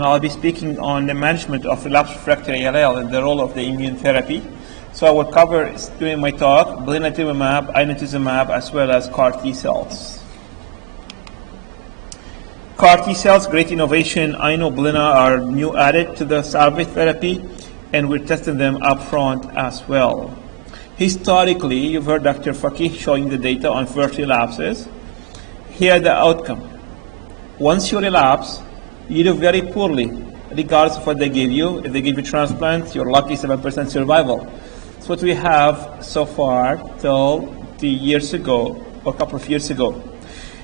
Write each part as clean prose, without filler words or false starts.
I'll be speaking on the management of relapsed refractory ALL and the role of the immune therapy. So I will cover during my talk blinatumomab, inotuzumab, as well as CAR T cells. CAR T cells, great innovation. I know blina are new added to the salvage therapy, and we're testing them up front as well. Historically, you've heard Dr. Fakih showing the data on first relapses. Here the outcome. Once you relapse, you do very poorly, regardless of what they give you. If they give you transplant, you're lucky 7% survival. That's what we have so far till 3 years ago, or a couple of years ago.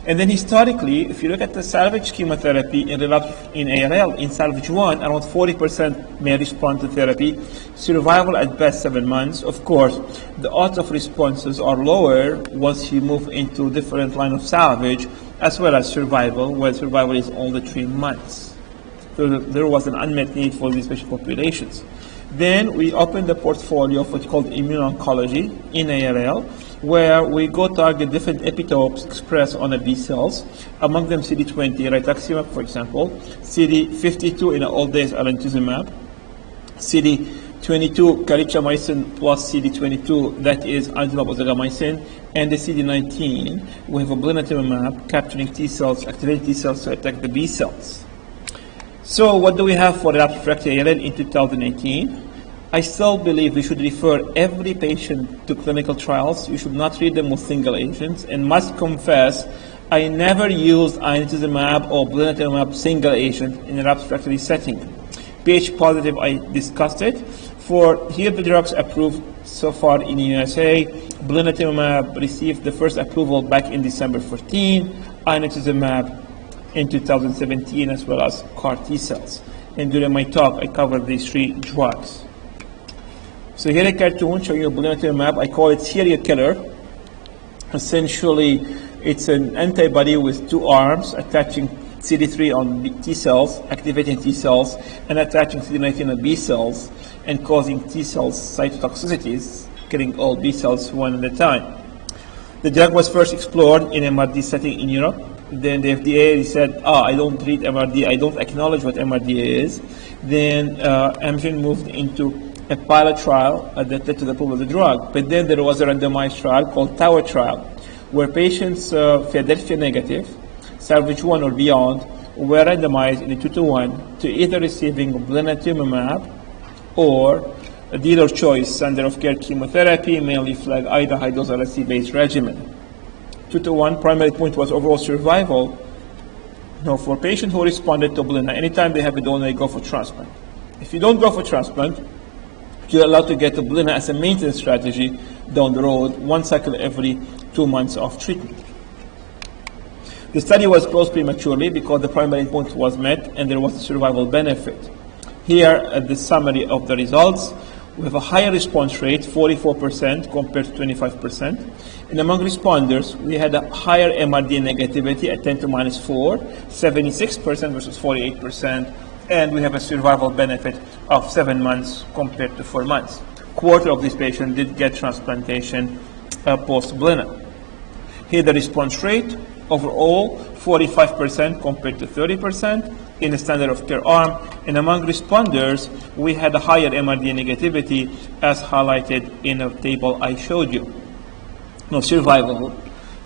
And then historically, if you look at the salvage chemotherapy in relapse in ALL, in salvage 1, around 40% may respond to therapy. Survival at best 7 months. Of course, the odds of responses are lower once you move into different line of salvage, as well as survival, where survival is only 3 months. So there was an unmet need for these patient populations. Then we opened the portfolio of what's called immuno-oncology in ALL, where we go target different epitopes expressed on the B cells, among them CD20 rituximab, for example, CD52 in the old days alemtuzumab, CD22 calicheamycin plus CD22, that is adenosine, and the CD19, we have a blinatumomab capturing T cells, activating T cells to attack the B cells. So what do we have for relapsed refractory ALL in 2018? I still believe we should refer every patient to clinical trials. You should not treat them with single agents, and must confess, I never used inotuzumab or blinatumomab single agent in a relapsed refractory setting. pH positive, I discussed it. For here the drugs approved so far in the USA, blinatumomab received the first approval back in December 14, inotuzumab in 2017, as well as CAR T cells. And during my talk, I covered these 3 drugs. So here a cartoon showing you blinatumomab. I call it serial killer. Essentially, it's an antibody with 2 arms attaching CD3 on T cells, activating T cells, and attaching CD19 on B cells, and causing T cells cytotoxicities, killing all B cells one at a time. The drug was first explored in MRD setting in Europe. Then the FDA said, I don't treat MRD, I don't acknowledge what MRD is. Then Amgen moved into a pilot trial that led to the approval of the drug. But then there was a randomized trial called Tower trial, where patients Philadelphia negative, salvage 1 or beyond, were randomized in a 2-to-1 to either receiving blinatumomab or a dealer choice standard of care chemotherapy, mainly FLAG-IDA high-dose RSC-based regimen. 2-to-1, primary point was overall survival. Now, for patients who responded to blina, anytime they have a donor, they go for transplant. If you don't go for transplant, you're allowed to get to blina as a maintenance strategy down the road, 1 cycle every 2 months of treatment. The study was closed prematurely because the primary endpoint was met and there was a survival benefit. Here at the summary of the results, we have a higher response rate, 44% compared to 25%. And among responders, we had a higher MRD negativity at 10 to minus 4, 76% versus 48%. And we have a survival benefit of 7 months compared to 4 months. Quarter of these patients did get transplantation post-blina. Here the response rate, overall 45% compared to 30% in the standard of care arm. And among responders, we had a higher MRD negativity as highlighted in the table I showed you. No, survival,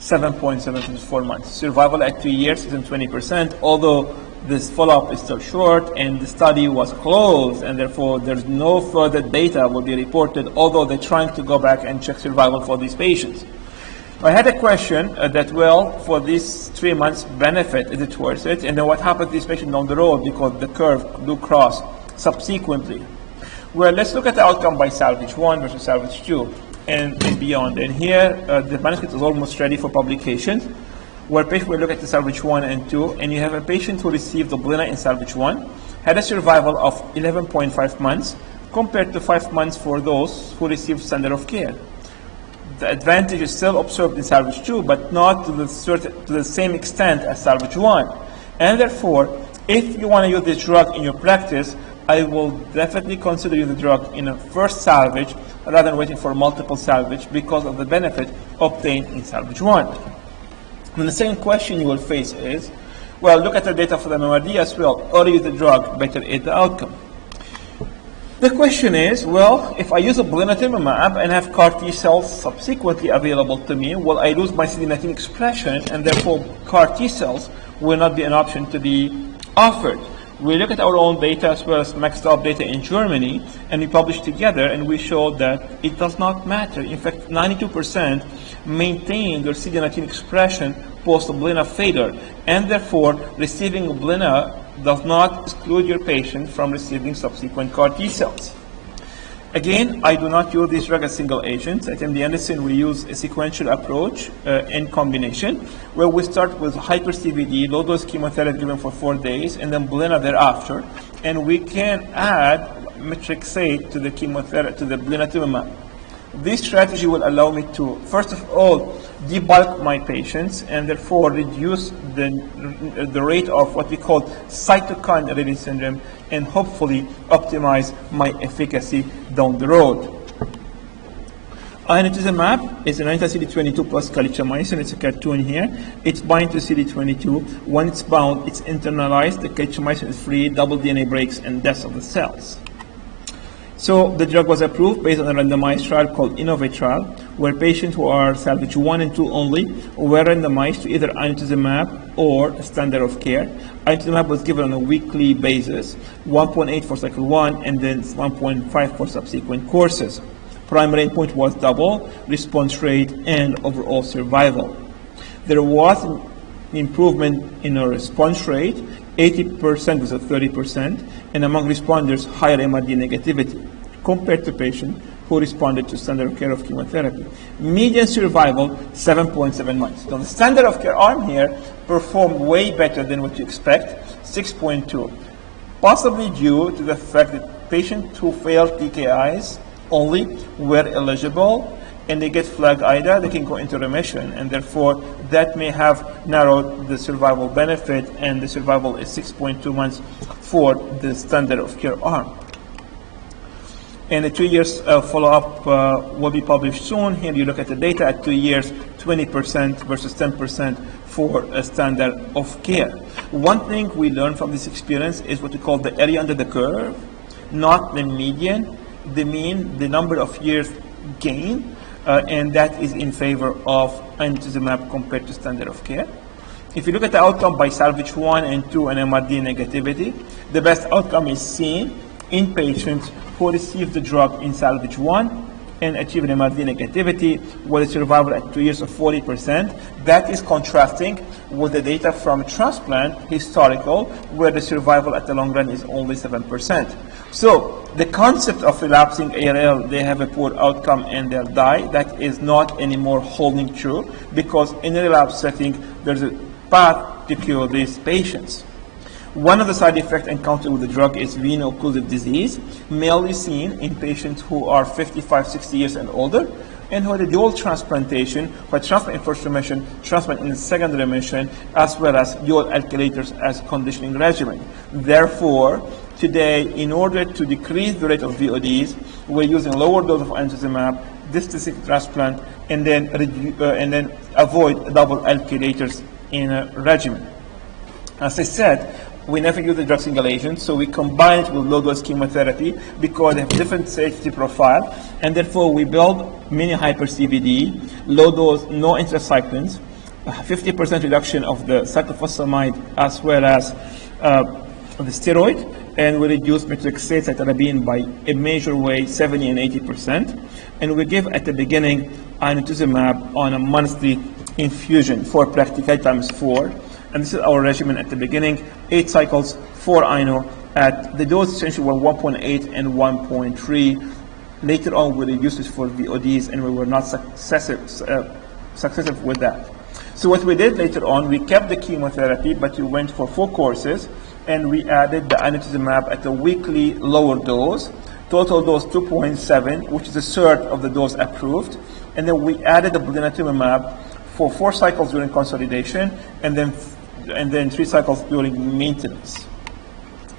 7.7 to 4 months. Survival at 2 years is 20%, although this follow-up is still short and the study was closed, and therefore there's no further data will be reported, although they're trying to go back and check survival for these patients. I had a question that, well, for these 3 months benefit, is it worth it? And then what happens to these patients down the road because the curve do cross subsequently? Well, let's look at the outcome by salvage 1 versus salvage 2 and beyond. And here, the manuscript is almost ready for publication, where patient will look at the salvage 1 and 2, and you have a patient who received the blina in salvage 1, had a survival of 11.5 months compared to 5 months for those who received standard of care. The advantage is still observed in salvage 2, but not to the same extent as salvage 1. And therefore, if you want to use this drug in your practice, I will definitely consider using the drug in a first salvage rather than waiting for multiple salvage because of the benefit obtained in salvage 1. And the second question you will face is, Well, look at the data for the MMRD as well. Early use the drug, better aid the outcome. The question is, well, if I use a blinatumomab and have CAR T cells subsequently available to me, will I lose my CD19 expression, and therefore CAR T cells will not be an option to be offered? We look at our own data as well as maxed out data in Germany, and we published together, and we showed that it does not matter. In fact, 92% maintain their CD19 expression post-blina failure, and therefore receiving blina does not exclude your patient from receiving subsequent CAR T cells. Again, I do not use this drug as single agents. At MD Anderson, we use a sequential approach in combination, where we start with hyper-CVD, low-dose chemotherapy given for 4 days, and then blina thereafter. And we can add methotrexate to the chemotherapy, to the blinatumomab. This strategy will allow me to, first of all, debulk my patients and therefore reduce the rate of what we call cytokine release syndrome, and hopefully optimize my efficacy down the road. Inotuzumab is an anti-CD22 plus calicheamycin. It's a cartoon here. It's bind to CD22. When it's bound, it's internalized. The calicheamycin is free, double DNA breaks, and death of the cells. So the drug was approved based on a randomized trial called INNOVATE trial, where patients who are salvage 1 and 2 only were randomized to either inotuzumab or standard of care. Inotuzumab was given on a weekly basis, 1.8 for cycle 1 and then 1.5 for subsequent courses. Primary endpoint was double response rate and overall survival. There was an improvement in a response rate, 80% versus 30%, and among responders, higher MRD negativity compared to patients who responded to standard of care of chemotherapy. Median survival, 7.7 months. So the standard of care arm here performed way better than what you expect, 6.2, possibly due to the fact that patients who failed TKIs only were eligible, and they get flag IDA, they can go into remission, and therefore that may have narrowed the survival benefit, and the survival is 6.2 months for the standard of care arm. And the 2 years follow-up will be published soon. Here you look at the data at 2 years, 20% versus 10% for a standard of care. One thing we learned from this experience is what we call the area under the curve, not the median, the mean, the number of years gained, and that is in favor of inotuzumab compared to standard of care. If you look at the outcome by salvage 1 and 2 and MRD negativity, the best outcome is seen in patients who receive the drug in salvage 1 and achieve an MRD negativity with a survival at 2 years of 40%. That is contrasting with the data from transplant historical, where the survival at the long run is only 7%. So the concept of relapsing ALL, they have a poor outcome and they'll die, that is not anymore holding true, because in a relapse setting, there's a path to cure these patients. One of the side effects encountered with the drug is veno-occlusive disease, mainly seen in patients who are 55, 60 years and older, and who had a dual transplantation, for transplant in first remission, transplant in second remission, as well as dual alkylators as conditioning regimen. Therefore, today, in order to decrease the rate of VODs, we're using a lower dose of inotuzumab, distal transplant, and then avoid double alkylators in a regimen. As I said, we never use the drug single agent, so we combine it with low-dose chemotherapy because they have different safety profile, and therefore we build mini hyper-CVD, low-dose, no anthracyclines, 50% reduction of the cyclophosphamide as well as the steroid, and we reduce methotrexate cytarabine by a major way, 70 and 80%, and we give at the beginning inotuzumab on a monthly infusion for practically times 4. And this is our regimen at the beginning, 8 cycles, 4 INO at the dose essentially were 1.8 and 1.3. Later on, we reduced it for VODs, and we were not successive with that. So what we did later on, we kept the chemotherapy, but we went for 4 courses, and we added the inotuzumab at a weekly lower dose, total dose 2.7, which is a third of the dose approved. And then we added the blinatumomab for 4 cycles during consolidation, and then 3 cycles during maintenance.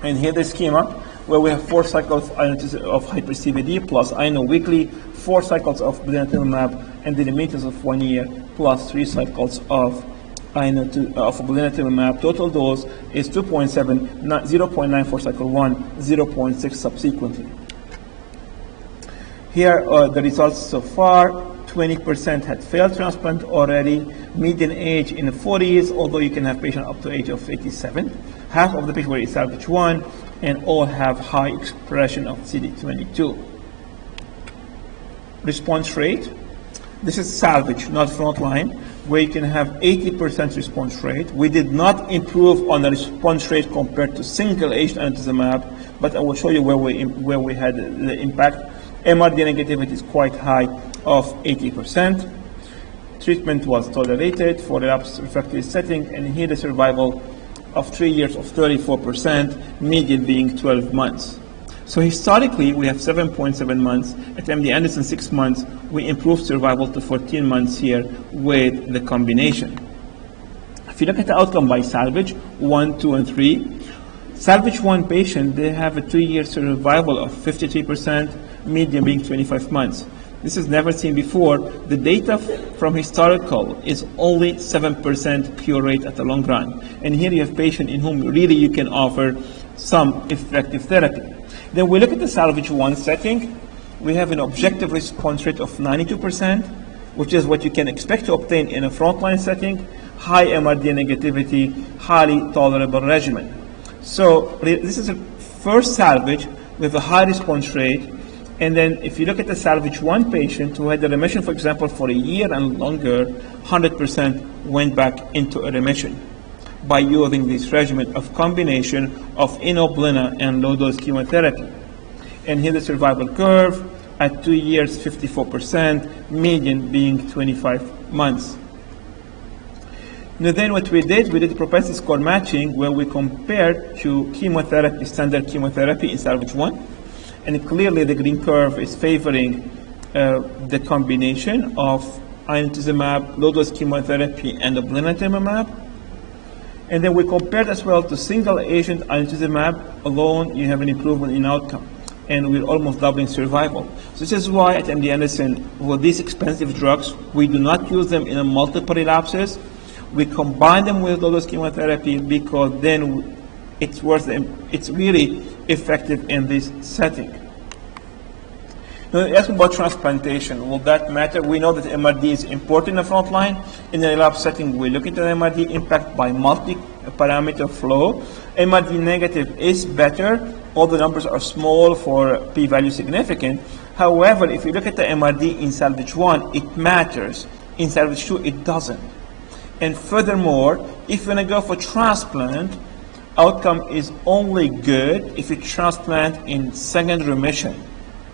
And here the schema, where we have 4 cycles of hyper-CVD plus INO weekly, 4 cycles of blinatumomab, and then a maintenance of 1 year plus 3 cycles of of blinatumomab. Total dose is 2.7, 0.9 for cycle 1, 0.6 subsequently. Here are the results so far. 20% had failed transplant already. Median age in the 40s, although you can have patients up to age of 87. Half of the patients were in salvage 1, and all have high expression of CD22. Response rate. This is salvage, not frontline, where you can have 80% response rate. We did not improve on the response rate compared to single-agent anituzumab, but I will show you where we had the impact. MRD negativity is quite high of 80%. Treatment was tolerated for relapsed refractory setting, and here the survival of 3 years of 34%, median being 12 months. So historically, we have 7.7 months. At MD Anderson, 6 months. We improved survival to 14 months here with the combination. If you look at the outcome by salvage, 1, 2, and 3, salvage 1 patient, they have a 2-year survival of 53%, median being 25 months. This is never seen before. The data from historical is only 7% cure rate at the long run. And here you have patients in whom really you can offer some effective therapy. Then we look at the salvage 1 setting. We have an objective response rate of 92%, which is what you can expect to obtain in a frontline setting, high MRD negativity, highly tolerable regimen. So this is a first salvage with a high response rate. And then if you look at the salvage 1 patient who had a remission, for example, for a year and longer, 100% went back into a remission by using this regimen of combination of inoblina and low-dose chemotherapy. And here the survival curve at 2 years, 54%, median being 25 months. Now then what we did the propensity score matching where we compared to chemotherapy, standard chemotherapy in salvage 1. And clearly the green curve is favoring the combination of inotuzumab, low-dose chemotherapy, and blinatumomab. And then we compared as well to single-agent inotuzumab alone. You have an improvement in outcome, and we're almost doubling survival. So this is why at MD Anderson, with these expensive drugs, we do not use them in a multiple relapses. We combine them with low-dose chemotherapy because then it's worth it. It's really effective in this setting. Now, ask about transplantation. Will that matter? We know that MRD is important in the front line. In the relapse setting, we look into the MRD impact by multi-parameter flow. MRD negative is better. All the numbers are small for p-value significant. However, if you look at the MRD in salvage 1, it matters. In salvage 2, it doesn't. And furthermore, if you want to go for transplant, outcome is only good if you transplant in second remission,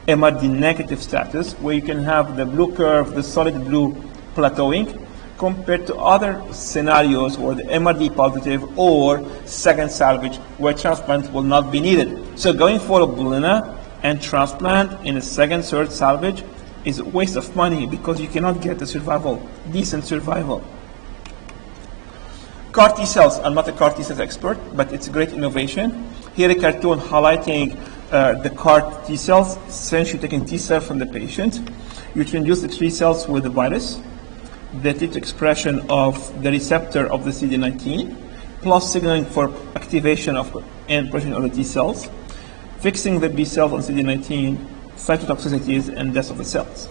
MRD negative status, where you can have the blue curve, the solid blue plateauing, compared to other scenarios where the MRD positive or second salvage, where transplant will not be needed. So going for a blina and transplant in a second, third salvage is a waste of money because you cannot get the survival, decent survival. CAR T cells, I'm not a CAR T cells expert, but it's a great innovation. Here a cartoon highlighting the CAR T cells, essentially taking T cells from the patient. You can use the T cells with the virus that leads to expression of the receptor of the CD19, plus signaling for activation of and production of the T cells, fixing the B cells on CD19, cytotoxicities, and death of the cells.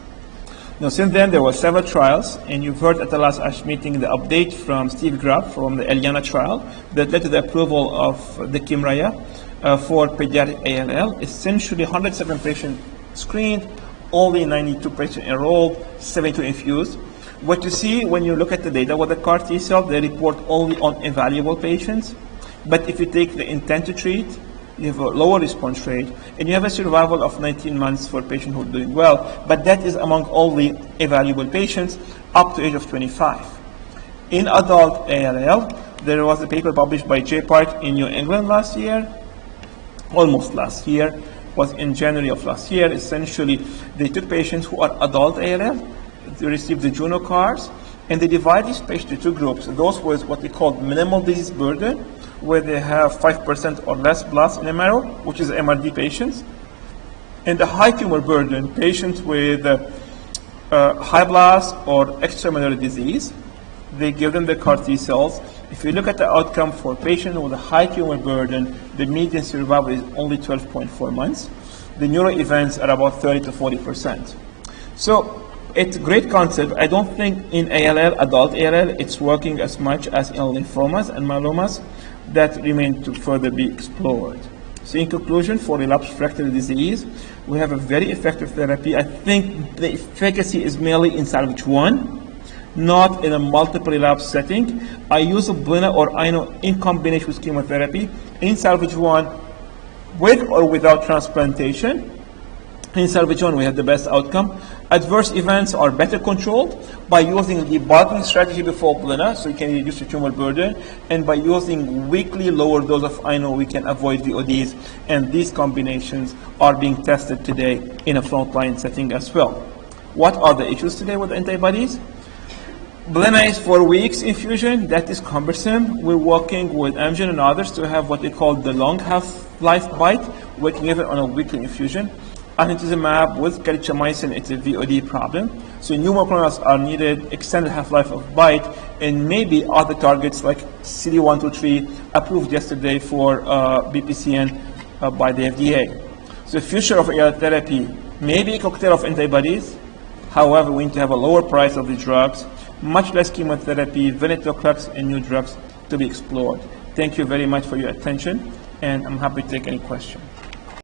Now, since then, there were several trials, and you've heard at the last ASH meeting the update from Steve Graff from the Eliana trial that led to the approval of the Kymriah for pediatric ALL. Essentially, 107 patients screened, only 92 patients enrolled, 72 infused. What you see when you look at the data with the CAR T cell, they report only on evaluable patients. But if you take the intent to treat, you have a lower response rate, and you have a survival of 19 months for patients who are doing well, but that is among all the evaluable patients up to age of 25. In adult ALL, there was a paper published by J. Park in New England last year, almost last year, was in January of last year. Essentially, they took patients who are adult ALL, they received the Juno CARs, and they divide these patients into two groups. Those with what we call minimal disease burden, where they have 5% or less blasts in the marrow, which is MRD patients, and the high tumor burden patients with high blast or extramedullary disease. they give them the CAR T cells. If you look at the outcome for patients with a high tumor burden, the median survival is only 12.4 months. The neuro events are about 30 to 40%. So it's a great concept. I don't think in ALL, adult ALL, it's working as much as in lymphomas and myelomas. That remain to further be explored. So in conclusion, for relapsed refractory disease, we have a very effective therapy. I think the efficacy is mainly in salvage 1, not in a multiple relapse setting. I use a blina or INO in combination with chemotherapy in salvage 1 with or without transplantation. In salvage 1, we had the best outcome. Adverse events are better controlled by using the debulking strategy before blina, so you can reduce the tumor burden, and by using weekly lower dose of INO, we can avoid VODs, and these combinations are being tested today in a frontline setting as well. What are the issues today with antibodies? Blina is 4 weeks infusion. That is cumbersome. We're working with Amgen and others to have what they call the long half-life bite. We can give it on a weekly infusion. Anituzumab with calicheamicin, it's a VOD problem. So new monoclonals are needed, extended half-life of BiTE, and maybe other targets like CD123 approved yesterday for BPCN by the FDA. So the future of ALL therapy may be a cocktail of antibodies. However, we need to have a lower price of the drugs, much less chemotherapy, venetoclax, and new drugs to be explored. Thank you very much for your attention, and I'm happy to take any questions.